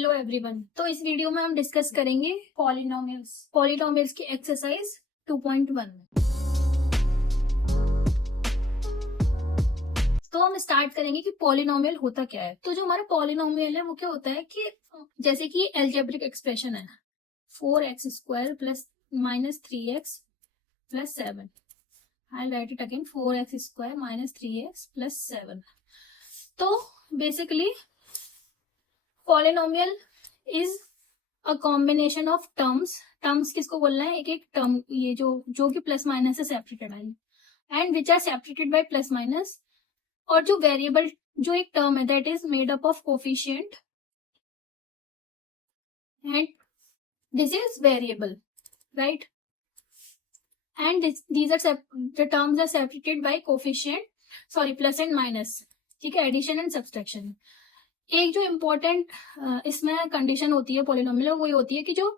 Hello everyone. तो इस video में हम डिस्कस करेंगे पॉलिनोमियल्स की एक्सरसाइज 2.1। तो हम स्टार्ट करेंगे कि पॉलिनोमियल होता क्या है। तो जो हमारा पॉलिनोमियल है वो क्या होता है कि जैसे कि एल्जेब्रिक एक्सप्रेशन है 4x² plus -3x plus 7। I write it again 4x² -3x plus 7। तो basically polynomial is a combination of terms किसको बोलना है, एक एक टर्म ये जो कि प्लस माइनस से सेपरेटेड है and which are separated by plus minus. और जो वेरिएबल जो एक टर्म है that is made up of coefficient and this is variable, right. And these are the terms are separated by coefficient, sorry plus and minus, ठीक है, addition and subtraction. एक जो इम्पोर्टेंट इसमें कंडीशन होती है पॉलिनोमियल वो ये होती है कि जो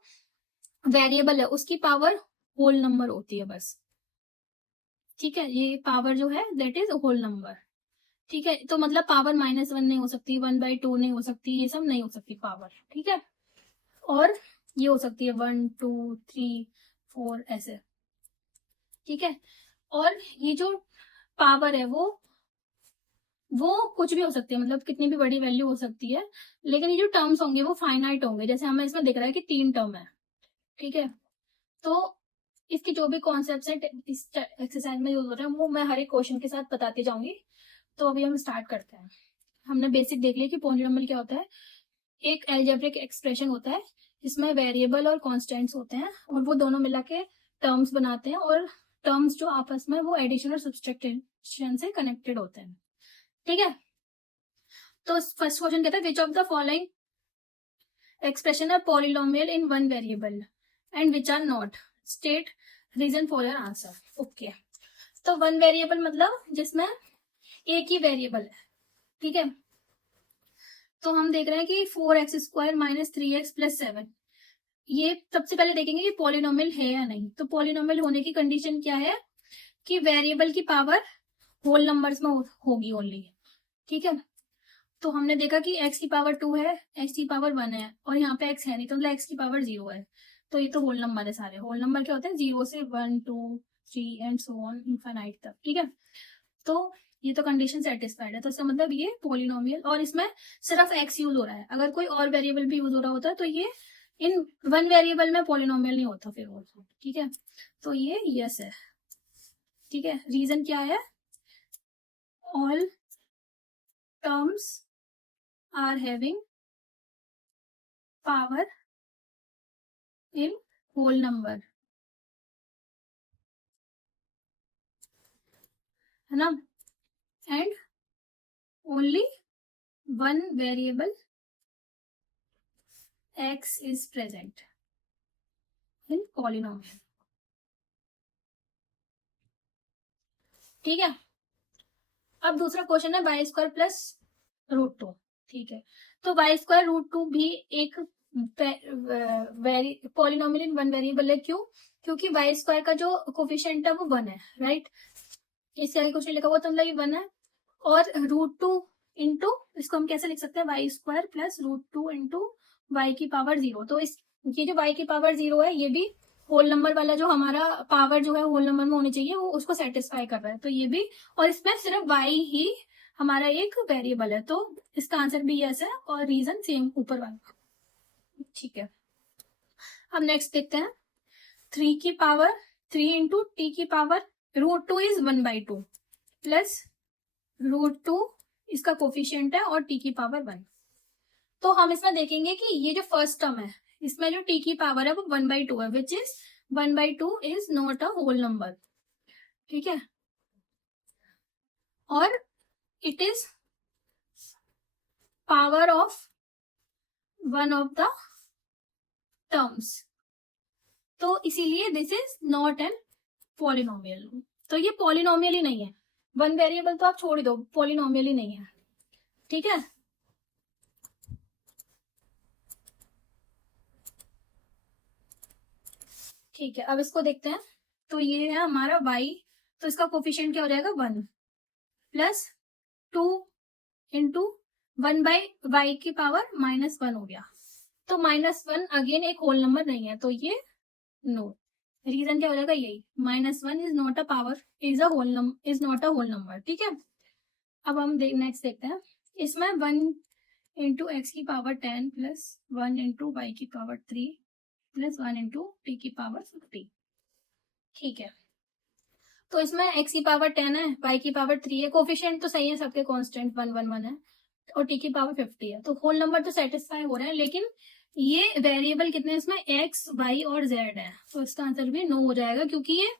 वेरिएबल है उसकी पावर होल नंबर होती है बस, ठीक है। ये पावर जो है दैट इज होल नंबर, ठीक है। तो मतलब पावर -1 नहीं हो सकती, 1/2 नहीं हो सकती, ये सब नहीं हो सकती पावर, ठीक है। और ये हो सकती है 1 2 3 4 ऐसे, ठीक है। और ये जो पावर है वो कुछ भी हो सकती है, मतलब कितनी भी बड़ी वैल्यू हो सकती है, लेकिन ये जो टर्म्स होंगे वो फाइनाइट होंगे। जैसे हमें इसमें दिख रहा है कि 3 टर्म है, ठीक है। तो इसके जो भी कॉन्सेप्ट है इस एक्सरसाइज में यूज हो रहे हैं वो मैं हर एक क्वेश्चन के साथ बताती जाऊंगी। तो अभी हम स्टार्ट करते हैं। हमने बेसिक देख लिया कि पॉलिनोमियल क्या होता है। एक एल्जेब्रिक एक्सप्रेशन होता है जिसमें वेरिएबल और कॉन्स्टेंट्स होते हैं और वो दोनों मिला के टर्म्स बनाते हैं, और टर्म्स जो आपस में वो एडिशन और सब्सट्रैक्शन से कनेक्टेड होते हैं, ठीक है। तो फर्स्ट क्वेश्चन कहता है which of the following expression are polynomial in one variable and which are not, state reason for your answer. Okay, तो वन वेरिएबल मतलब जिसमें एक ही वेरिएबल है, ठीक है। तो हम देख रहे हैं कि 4x² -3x प्लस 7, ये सबसे पहले देखेंगे कि पॉलिनोमियल है या नहीं। तो पॉलिनोमियल होने की कंडीशन क्या है कि वेरिएबल की पावर होल नंबर्स में होगी ओनली, ठीक है। तो हमने देखा कि x की पावर 2 है, x की पावर 1 है और यहाँ पे x है नहीं, तो मतलब x की पावर 0 है। तो ये तो होल नंबर है सारे। होल नंबर क्या होते हैं, 0 से 1 2 3 एंड सो ऑन इनफाइनाइट तक, ठीक है। तो ये तो कंडीशन सेटिस्फाइड है, तो इसका मतलब ये पॉलिनोमियल, और इसमें सिर्फ x यूज हो रहा है। अगर कोई और वेरिएबल भी यूज हो रहा होता है तो ये इन वन वेरिएबल में पॉलिनोमियल नहीं होता फिर वो, ठीक है। तो ये यस है, ठीक है। रीजन क्या है, all terms are having power in whole number, है ना। And only one variable x is present in polynomial, ठीक है। अब दूसरा क्वेश्चन है y² प्लस √2, ठीक है। तो y² √2 भी एक पॉलिनोमियल इन वन वेरिएबल है। क्यों? क्योंकि y² का जो कोफिशिएंट है वो 1 है, राइट। इससे आगे कुछ नहीं लिखा हुआ तो मतलब ये 1 है। और √2 इंटू इसको हम कैसे लिख सकते हैं, y² प्लस √2 इंटू y की पावर 0। तो इस ये जो y की पावर 0 है ये भी होल नंबर वाला जो हमारा पावर जो है होल नंबर में होनी चाहिए वो उसको सेटिस्फाई कर रहा है, तो ये भी। और इसमें सिर्फ y ही हमारा एक वेरिएबल है, तो इसका आंसर भी यस है और रीजन सेम ऊपर वाला, ठीक है। अब नेक्स्ट देखते हैं 3 की पावर 3 इंटू टी की पावर √2 इज 1/2 प्लस √2 इसका कोफिशिएंट है और टी की पावर 1। तो हम इसमें देखेंगे कि ये जो फर्स्ट टर्म है इसमें जो टी की पावर है वो 1/2 है, which is 1/2 is not a whole number, ठीक है। और it is power of one of the terms, तो इसीलिए this is not an polynomial. तो ये पॉलिनोमियल ही नहीं है, वन वेरिएबल तो आप छोड़ दो, पॉलिनोमियल ही नहीं है, ठीक है। ठीक है, अब इसको देखते हैं। तो ये है हमारा y, तो इसका कोफिशिएंट क्या हो जाएगा 1 प्लस 2 इंटू 1/y की पावर -1 हो गया, तो -1 अगेन एक होल नंबर नहीं है, तो ये नो। रीजन क्या हो जाएगा, यही -1 is not a power, is not a whole number. ठीक है, अब हम नेक्स्ट देखते हैं। इसमें 1 इंटू एक्स की पावर 10 प्लस 1 इंटू वाई की पावर 3 प्लस 1 इंटू टी की पावर 50। ठीक है, तो इसमें x की पावर 10 है, y की पावर 3 है, कोफिशिएंट तो सही है सबके, कांस्टेंट 1 1 1 है, और t की पावर 50 है, तो होल नंबर तो सेटिस्फाई हो रहा है। लेकिन ये वेरिएबल कितने इसमें x, y और z है, तो इसका आंसर भी नो हो जाएगा, क्योंकि ये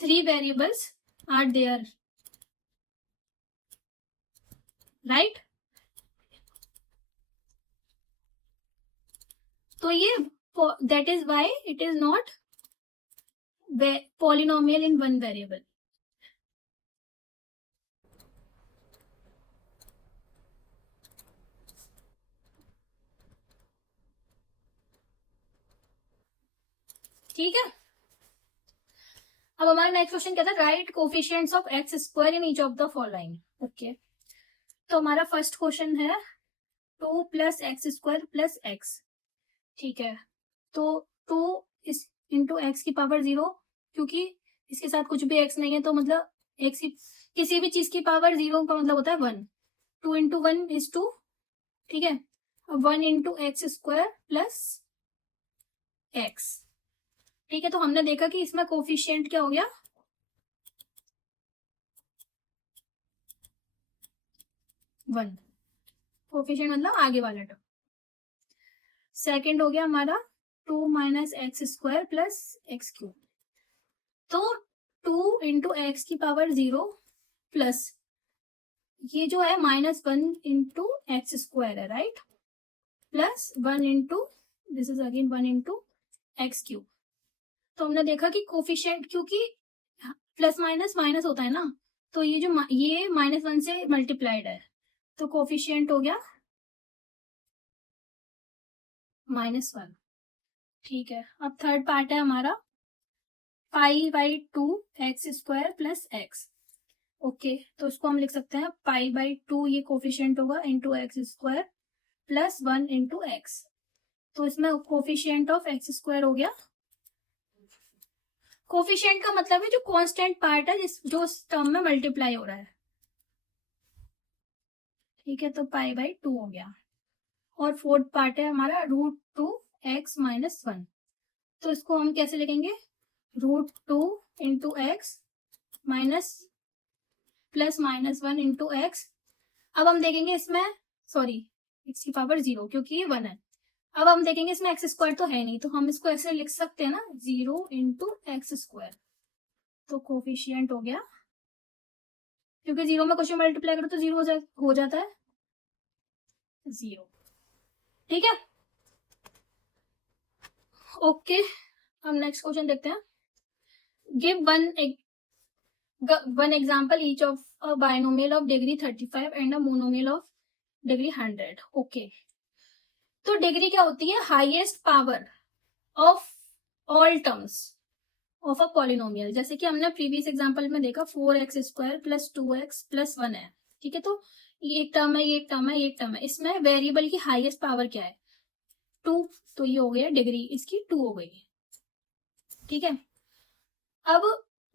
3 वेरिएबल्स आर देयर, राइट। तो ये that is why it is not polynomial in one variable. ठीक है, अब हमारा नेक्स्ट क्वेश्चन क्या था, write coefficients of x square in each of the following. Okay, तो हमारा फर्स्ट क्वेश्चन है 2 plus x square plus x. ठीक है, तो 2 इस इंटू एक्स की पावर 0, क्योंकि इसके साथ कुछ भी एक्स नहीं है, तो मतलब एक्स की किसी भी चीज की पावर 0 का मतलब होता है 1। 2 इंटू 1 इज 2। ठीक है, 1 into x square plus x. ठीक है, तो हमने देखा कि इसमें कोफिशिएंट क्या हो गया, 1। कोफिशिएंट मतलब आगे वाला टर्म। सेकेंड हो गया हमारा 2 minus x square plus x cube. तो 2 इंटू एक्स की पावर 0 प्लस ये जो है -1 इंटू एक्स स्क्वायर है, right, plus 1 into this is again 1 into x cube. तो हमने देखा कि कोफिशिएंट, क्योंकि प्लस माइनस माइनस होता है ना, तो ये जो ये -1 से मल्टीप्लाइड है, तो कोफिशिएंट हो गया -1। ठीक है, अब थर्ड पार्ट है हमारा π/2 x square plus x. Okay, तो इसको हम लिख सकते हैं π/2, ये कोफिशिएंट होगा, into x square plus 1 into x. तो इसमें कोफिशिएंट ऑफ एक्स स्क्वायर हो गया। कोफिशिएंट का मतलब है जो कांस्टेंट पार्ट है, जो टर्म में मल्टीप्लाई हो रहा है। ठीक है, तो π/2 हो गया। और फोर्थ पार्ट है हमारा √2 एक्स माइनस 1। तो इसको हम कैसे लिखेंगे, √2 into x minus plus -1 into x. अब हम देखेंगे इसमें, सॉरी, एक्स की पावर 0, क्योंकि ये 1 है। अब हम देखेंगे इसमें एक्स स्क्वायर तो है नहीं, तो हम इसको ऐसे लिख सकते हैं ना, 0 इंटू एक्स स्क्वायर। तो कोफिशिएंट हो गया, क्योंकि 0 में क्वेश्चन मल्टीप्लाई करो तो 0 हो जाता है 0। ठीक है, ओके, हम नेक्स्ट क्वेश्चन देखते हैं। Give one example each of a binomial of degree 35 and a monomial of degree 100। Okay, तो डिग्री क्या होती है, highest power of all terms of a polynomial. जैसे कि हमने प्रीवियस एग्जांपल में देखा 4x square plus 2x plus 1 है। ठीक है, तो ये एक टर्म है, ये एक टर्म है, ये एक टर्म है। इसमें वेरिएबल की हाईएस्ट पावर क्या है, 2, तो ये हो गया डिग्री इसकी 2 हो गई। ठीक है, अब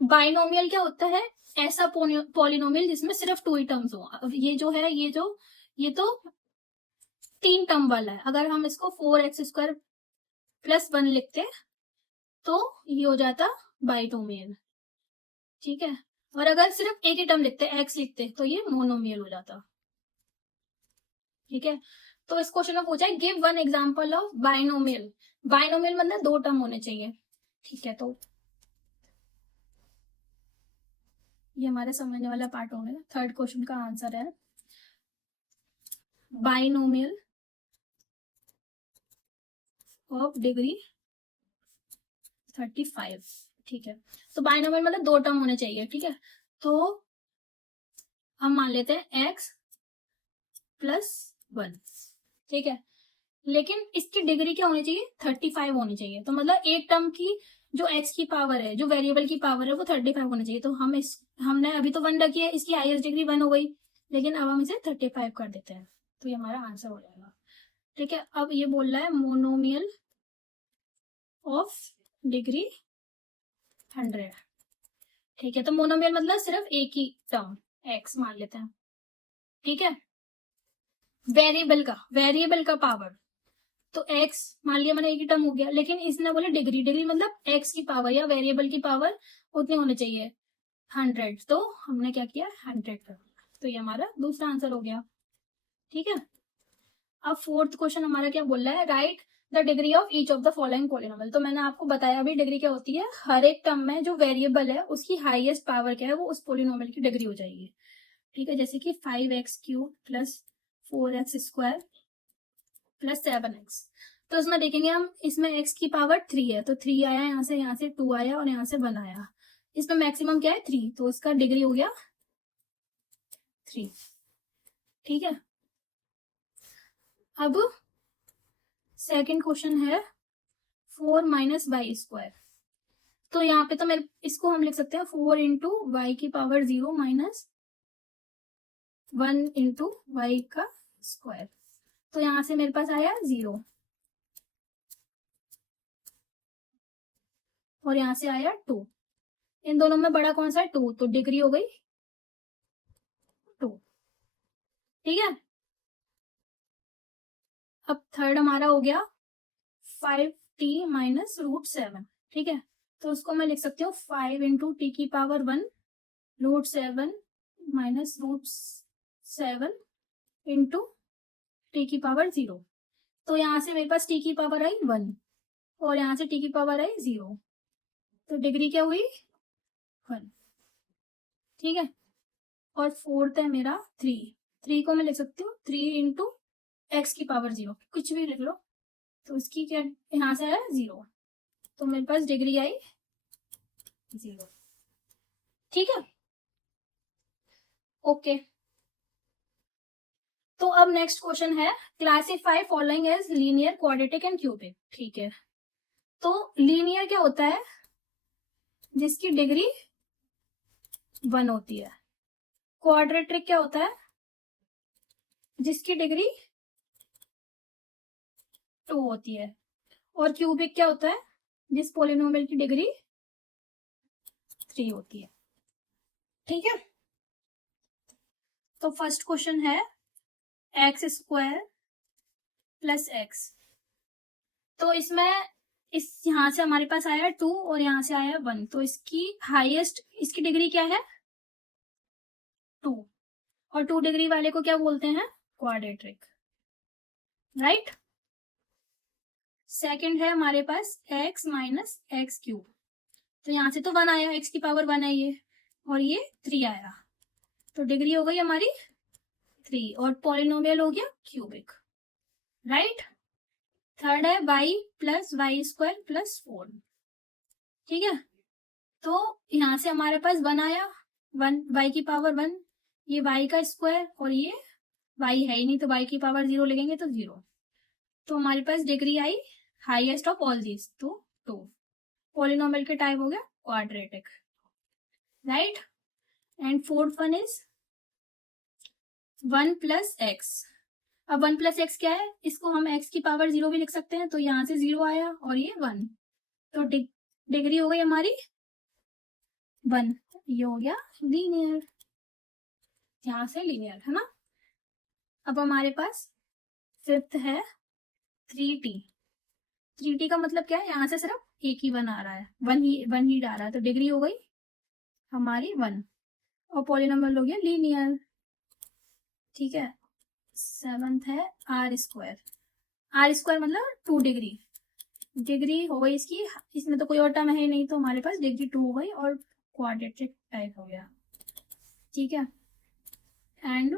बाइनोमियल क्या होता है, ऐसा पॉलिनोमियल जिसमें सिर्फ 2 ही टर्म्स हो। अब ये जो है, ये तो 3 टर्म वाला है। अगर हम इसको 4x स्क्वायर प्लस 1 लिखते तो ये हो जाता बाइनोमियल। ठीक है, और अगर सिर्फ एक ही टर्म लिखते, x लिखते, तो ये मोनोमियल हो जाता। ठीक है, तो इस क्वेश्चन में पूछा है give one example of binomial. Binomial मतलब 2 टर्म होने चाहिए। ठीक है, तो ये हमारे समझने वाला पार्ट हो गया। थर्ड क्वेश्चन का आंसर है बाइनोमियल ऑफ डिग्री 35। ठीक है, तो बाइनोमियल मतलब 2 टर्म होने चाहिए। ठीक है, तो हम मान लेते हैं x प्लस 1। ठीक है, लेकिन इसकी डिग्री क्या होनी चाहिए, 35 होनी चाहिए। तो मतलब एक टर्म की जो x की पावर है, जो वेरिएबल की पावर है, वो 35 होनी चाहिए। तो हमने अभी तो 1 रखी है, इसकी हाईएस्ट डिग्री 1 हो गई, लेकिन अब हम इसे 35 कर देते हैं, तो ये हमारा आंसर हो जाएगा। ठीक है, अब ये बोल रहा है मोनोमियल ऑफ डिग्री 100। ठीक है, तो मोनोमियल मतलब सिर्फ एक ही टर्म x मान लेते हैं। ठीक है, वेरिएबल का पावर तो x मान लिया मैंने, एक ही टर्म हो गया, लेकिन इसने बोले डिग्री, डिग्री मतलब x की पावर या वेरिएबल की पावर उतनी होनी चाहिए 100, तो हमने क्या किया 100 कर दिया, तो ये हमारा दूसरा आंसर हो गया। ठीक है, अब फोर्थ क्वेश्चन हमारा क्या बोल रहा है, right the degree of each of the following polynomial. तो मैंने आपको बताया अभी डिग्री क्या होती है, हर एक टर्म में जो वेरिएबल है उसकी हाईएस्ट पावर क्या है, वो उस पॉलिनोमियल की डिग्री हो जाएगी। ठीक है, जैसे कि 5x³ plus 4x² plus 7x, तो इसमें देखेंगे हम, इसमें x की पावर 3 है, तो 3 आया यहाँ से 2 आया और यहाँ से 1 आया, इसमें मैक्सिमम क्या है 3, तो इसका डिग्री हो गया 3। ठीक है, अब सेकंड क्वेश्चन है 4 माइनस y²। तो यहाँ पे तो मेरे इसको हम लिख सकते हैं 4 इंटू वाई की पावर 0 माइनस 1 इंटू वाई का स्क्वायर, तो यहाँ से मेरे पास आया 0 और यहाँ से आया 2, इन दोनों में बड़ा कौन सा है 2, तो डिग्री हो गई 2। ठीक है, अब थर्ड हमारा हो गया 5t माइनस √7। ठीक है, तो उसको मैं लिख सकती हूँ 5 इंटू टी की पावर 1 √7 माइनस √7 इंटू टी की पावर 0, तो यहाँ से मेरे पास टी की पावर आई 1 और यहाँ से टी की पावर आई 0, तो डिग्री क्या हुई 1। ठीक है, और फोर्थ है मेरा 3 को मैं लिख सकती हूँ 3 इंटू एक्स की पावर 0, कुछ भी लिख लो, तो उसकी क्या यहाँ से आया 0, तो मेरे पास डिग्री आई 0। ठीक है, ओके। तो अब नेक्स्ट क्वेश्चन है classify following as linear, quadratic and cubic. ठीक है, तो लीनियर क्या होता है, जिसकी डिग्री 1 होती है। क्वाड्रेटिक क्या होता है, जिसकी डिग्री 2 होती है। और क्यूबिक क्या होता है, जिस पॉलिनोमियल की डिग्री 3 होती है। ठीक है, तो फर्स्ट क्वेश्चन है x² प्लस x, तो इसमें इस यहां से हमारे पास आया 2 और यहां से आया 1, तो इसकी हाईएस्ट, इसकी डिग्री क्या है 2, और 2 डिग्री वाले को क्या बोलते हैं क्वाड्रेटिक, राइट। सेकंड है हमारे पास x माइनस x³, तो यहां से तो 1 आया, x की पावर 1 है ये, और ये 3 आया, तो डिग्री हो गई हमारी 3 और पॉलिनोमियल हो गया क्यूबिक, राइट। थर्ड है y प्लस y² प्लस 4। ठीक है, तो यहां से हमारे पास 1 आया, 1 y की पावर 1, ये y का स्क्वायर और ये y है ही नहीं, तो y की पावर 0 लगेंगे तो 0, तो हमारे पास degree I highest of all this, तो 2। पॉलिनोमियल के टाइप हो गया quadratic, right. And fourth one is 1 plus x. अब 1 प्लस एक्स क्या है, इसको हम x की पावर 0 भी लिख सकते हैं, तो यहां से 0 आया और ये 1, तो डिग्री हो गई हमारी 1, ये हो गया लीनियर, यहां से लीनियर है ना। अब हमारे पास फिफ्थ है 3t का मतलब क्या है, यहां से सिर्फ एक ही 1 आ रहा है, 1 ही आ रहा है, तो डिग्री हो गई हमारी 1 और पॉलिनोमियल हो गया लीनियर। ठीक है, सेवंथ है r² मतलब 2 डिग्री हो गई इसकी, इसमें तो कोई और टर्म है नहीं, तो हमारे पास डिग्री 2 हो गई और क्वाड्रेटिक टाइप हो गया। ठीक है, एंड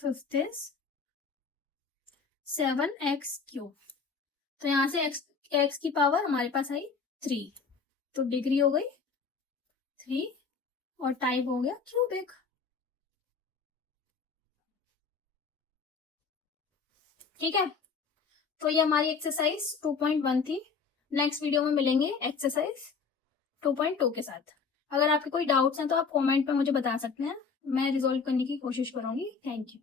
फिफ्थ इज 7x³, तो यहां से x की पावर हमारे पास आई 3, तो डिग्री हो गई 3 और टाइप हो गया क्यूबिक। ठीक है, तो ये हमारी एक्सरसाइज 2.1 थी। नेक्स्ट वीडियो में मिलेंगे एक्सरसाइज 2.2 के साथ। अगर आपके कोई डाउट्स हैं तो आप कमेंट में मुझे बता सकते हैं, मैं रिजॉल्व करने की कोशिश करूंगी। Thank you.